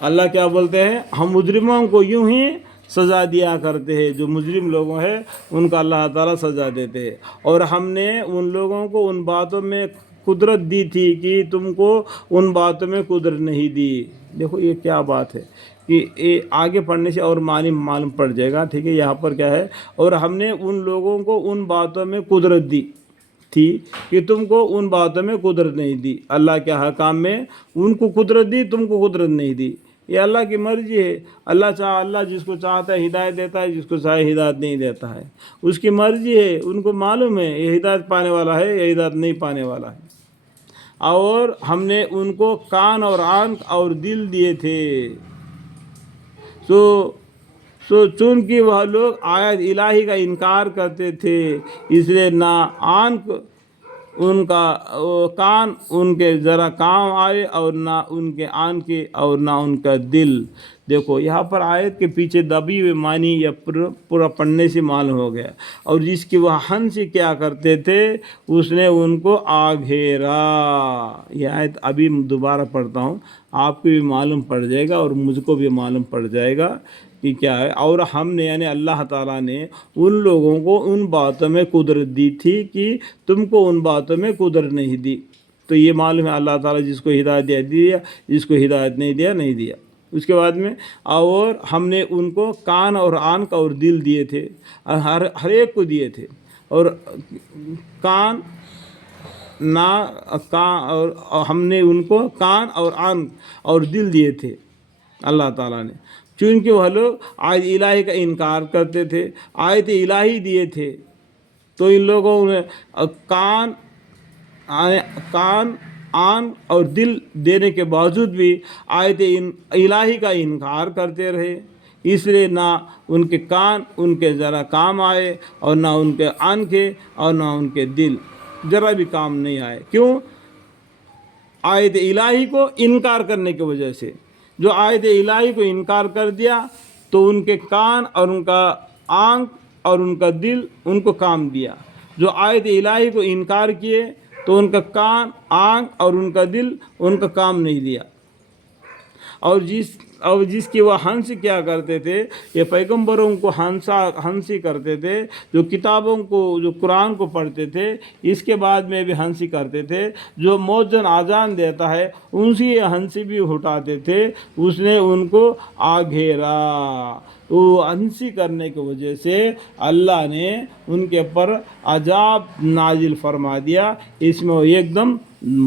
اللہ کیا بولتے ہیں، ہم مجرموں کو یوں ہی سزا دیا کرتے ہیں، جو مجرم لوگ ہیں ان کا اللہ تعالیٰ سزا دیتے ہیں، اور ہم نے ان لوگوں کو ان باتوں میں قدرت دی تھی کہ تم کو ان باتوں میں قدرت نہیں دی۔ دیکھو یہ کیا بات ہے کہ یہ آگے پڑھنے سے اور معلوم پڑ جائے گا، ٹھیک ہے۔ یہاں پر کیا ہے، اور ہم نے ان لوگوں کو ان باتوں میں قدرت دی تھی کہ تم کو ان باتوں میں قدرت نہیں دی۔ اللہ کے حکام میں ان کو قدرت دی، تم کو قدرت نہیں دی۔ یہ اللہ کی مرضی ہے۔ اللہ جس کو چاہتا ہے ہدایت دیتا ہے، جس کو چاہے ہدایت نہیں دیتا ہے، اس کی مرضی ہے۔ ان کو معلوم ہے یہ ہدایت پانے والا ہے، یہ ہدایت نہیں پانے والا ہے۔ اور ہم نے ان کو کان اور آنکھ اور دل دیے تھے، چونکہ وہ لوگ آیت الہی کا انکار کرتے تھے، اس لیے نہ آنکھ ان کا کان ان کے ذرا کام آئے، اور نہ ان کے آنکھیں اور نہ ان کا دل۔ دیکھو یہاں پر آیت کے پیچھے دبی ہوئی معنی یا پورا پڑھنے سے معلوم ہو گیا۔ اور جس کی وہ ہنسی کیا کرتے تھے اس نے ان کو آ گھیرا۔ یہ آیت ابھی دوبارہ پڑھتا ہوں، آپ کو بھی معلوم پڑ جائے گا اور مجھ کو بھی معلوم پڑ جائے گا کہ کیا ہے۔ اور ہم نے یعنی اللہ تعالیٰ نے ان لوگوں کو ان باتوں میں قدرت دی تھی کہ تم کو ان باتوں میں قدرت نہیں دی۔ تو یہ معلوم ہے اللہ تعالیٰ جس کو ہدایت دیا، جس کو ہدایت نہیں دیا۔ اس کے بعد میں اور ہم نے ان کو کان اور آنکھ اور دل دیے تھے، ہر ایک کو دیے تھے۔ اور کان اور ہم نے ان کو کان اور آنکھ اور دل دیے تھے اللہ تعالیٰ نے، چونکہ وہ لوگ آیت الہی کا انکار کرتے تھے، آیت الہی دیے تھے۔ تو ان لوگوں نے کان آنکھ اور دل دینے کے باوجود بھی آیت الہی کا انکار کرتے رہے، اس لیے نہ ان کے کان ان کے ذرا کام آئے، اور نہ ان کے آنکھیں اور نہ ان کے دل ذرا بھی کام نہیں آئے۔ کیوں؟ آیت الہی کو انکار کرنے کی وجہ سے۔ جو آیت الہی کو انکار کر دیا تو ان کے کان اور ان کا آنکھ اور ان کا دل ان کو کام دیا۔ جو آیت الہی کو انکار کیے تو ان کا کان، آنکھ اور ان کا دل ان کا کام نہیں دیا۔ اور جس کی وہ ہنسی کیا کرتے تھے، یہ پیغمبروں کو ہنسی کرتے تھے، جو کتابوں کو، جو قرآن کو پڑھتے تھے، اس کے بعد میں بھی ہنسی کرتے تھے۔ جو مؤذن اذان دیتا ہے ان سے یہ ہنسی بھی اٹھاتے تھے، اس نے ان کو آ گھیرا۔ وہ ہنسی کرنے کی وجہ سے اللہ نے ان کے پر عذاب نازل فرما دیا۔ اس میں وہ ایک دم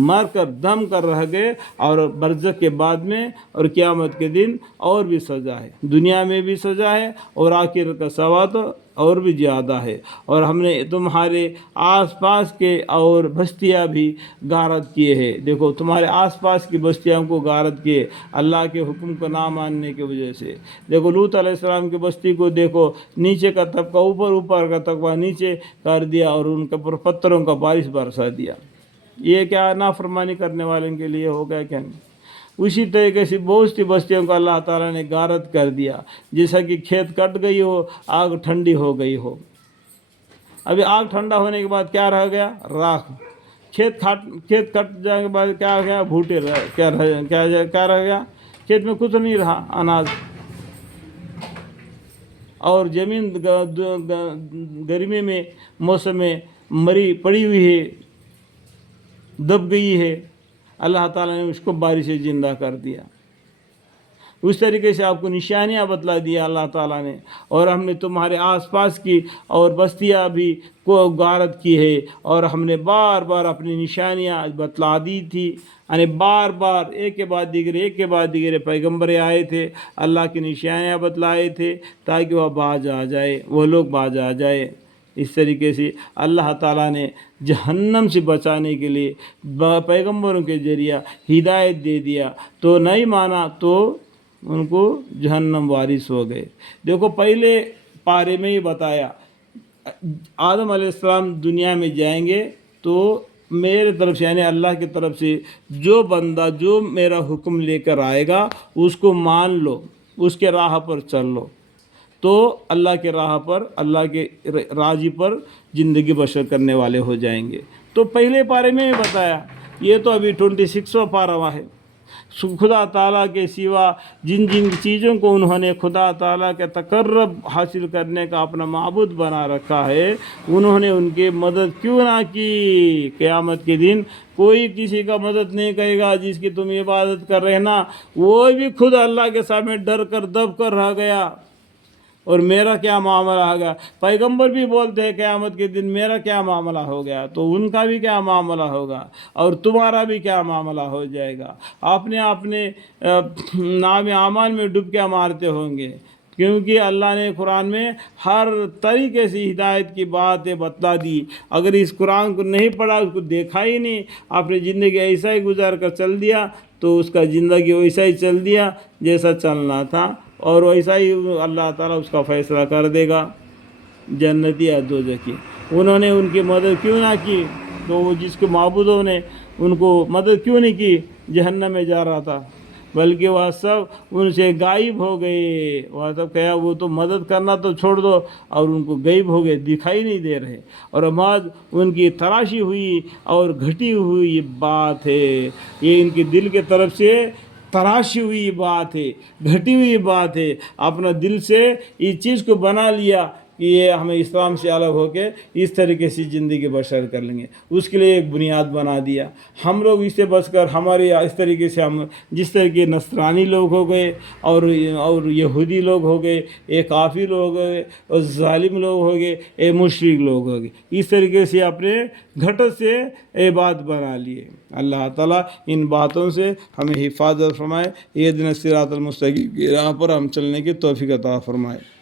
مر کر دم کر رہ گئے، اور برزخ کے بعد میں اور قیامت کے دن اور بھی سزا ہے، دنیا میں بھی سزا ہے اور آخرت کا ثواب اور بھی زیادہ ہے۔ اور ہم نے تمہارے آس پاس کے اور بستیاں بھی غارت کیے ہیں۔ دیکھو تمہارے آس پاس کی بستیوں کو غارت کیے اللہ کے حکم کو نہ ماننے کی وجہ سے۔ دیکھو لوط علیہ السلام کی بستی کو دیکھو، نیچے کا طبقہ اوپر، اوپر کا طبقہ نیچے کر دیا، اور ان کے پر پتھروں کا بارش برسا دیا۔ یہ کیا نافرمانی کرنے والوں کے لیے ہو گیا کیا نہیں؟ اسی طریقے سے بہت سی بستیوں کو اللہ تعالیٰ نے غارت کر دیا، جیسا کہ کھیت کٹ گئی ہو، آگ ٹھنڈی ہو گئی ہو۔ ابھی آگ ٹھنڈا ہونے کے بعد کیا رہ گیا؟ راکھ۔ کھیت کٹ جانے کے بعد کیا ہو گیا؟ بھوٹے کیا رہ گیا؟ کھیت میں کچھ نہیں رہا، اناج۔ اور زمین گرمی میں موسم میں مری پڑی ہوئی ہے، دب گئی ہے، اللہ تعالیٰ نے اس کو بارش سے زندہ کر دیا۔ اس طریقے سے آپ کو نشانیاں بتلا دیا اللہ تعالیٰ نے۔ اور ہم نے تمہارے آس پاس کی اور بستیاں بھی کو غارت کی ہے، اور ہم نے بار بار اپنی نشانیاں بتلا دی تھی، یعنی بار بار ایک کے بعد دیگر پیغمبر آئے تھے، اللہ کی نشانیاں بتلائے تھے تاکہ وہ باز آ جائے، وہ لوگ باز آ جائے۔ اس طریقے سے اللہ تعالیٰ نے جہنم سے بچانے کے لیے پیغمبروں کے ذریعہ ہدایت دے دیا، تو نہیں مانا تو ان کو جہنم وارث ہو گئے۔ دیکھو پہلے پارے میں ہی بتایا، آدم علیہ السلام دنیا میں جائیں گے تو میرے طرف سے یعنی اللہ کی طرف سے جو بندہ جو میرا حکم لے کر آئے گا اس کو مان لو، اس کے راہ پر چل لو، تو اللہ کے راہ پر، اللہ کے راضی پر زندگی بسر کرنے والے ہو جائیں گے۔ تو پہلے پارے میں ہی بتایا، یہ تو ابھی 26واں پارہ ہے۔ خدا تعالیٰ کے سوا جن جن چیزوں کو انہوں نے خدا تعالیٰ کے تقرب حاصل کرنے کا اپنا معبود بنا رکھا ہے، انہوں نے ان کی مدد کیوں نہ کی؟ قیامت کے دن کوئی کسی کا مدد نہیں کرے گا، جس کی تم عبادت کر رہے نا وہ بھی خود اللہ کے سامنے ڈر کر دب کر رہ گیا، اور میرا کیا معاملہ ہوگا؟ پیغمبر بھی بولتے ہیں قیامت کے دن میرا کیا معاملہ ہو گیا، تو ان کا بھی کیا معاملہ ہوگا اور تمہارا بھی کیا معاملہ ہو جائے گا۔ اپنے نام اعمال میں ڈبکیاں مارتے ہوں گے، کیونکہ اللہ نے قرآن میں ہر طریقے سے ہدایت کی باتیں بتلا دی۔ اگر اس قرآن کو نہیں پڑھا، اس کو دیکھا ہی نہیں، اپنی زندگی ایسا ہی گزار کر چل دیا، تو اس کا زندگی ویسا ہی چل دیا جیسا چلنا تھا، اور ویسا ہی اللہ تعالیٰ اس کا فیصلہ کر دے گا، جنتی یا دوزخی۔ انہوں نے ان کی مدد کیوں نہ کی؟ تو وہ جس کے معبودوں نے ان کو مدد کیوں نہیں کی؟ جہنم میں جا رہا تھا، بلکہ وہ سب ان سے غائب ہو گئے۔ وہ سب کہا وہ تو مدد کرنا تو چھوڑ دو، اور ان کو غائب ہو گئے، دکھائی نہیں دے رہے، اور بعد ان کی تراشی ہوئی اور گھٹی ہوئی بات ہے، یہ ان کے دل کے طرف سے تراشی ہوئی بات ہے، گھٹی ہوئی بات ہے۔ اپنا دل سے اس چیز کو بنا لیا کہ یہ ہمیں اسلام سے الگ ہو کے اس طریقے سے زندگی بسر کر لیں گے، اس کے لیے ایک بنیاد بنا دیا۔ ہم لوگ اس سے بچ کر ہمارے اس طریقے سے ہم جس طریقے نصرانی لوگ ہو گئے اور یہودی لوگ ہو گئے، ایک کافر لوگ ہو گئے، اور ظالم لوگ ہو گئے، ایک مشرک لوگ ہو گئے، اس طریقے سے اپنے گھٹت سے یہ بات بنا لیے۔ اللہ تعالیٰ ان باتوں سے ہمیں حفاظت فرمائے، اہدنا الصراط المستقیم کی راہ پر ہم چلنے کی توفیق عطا فرمائے۔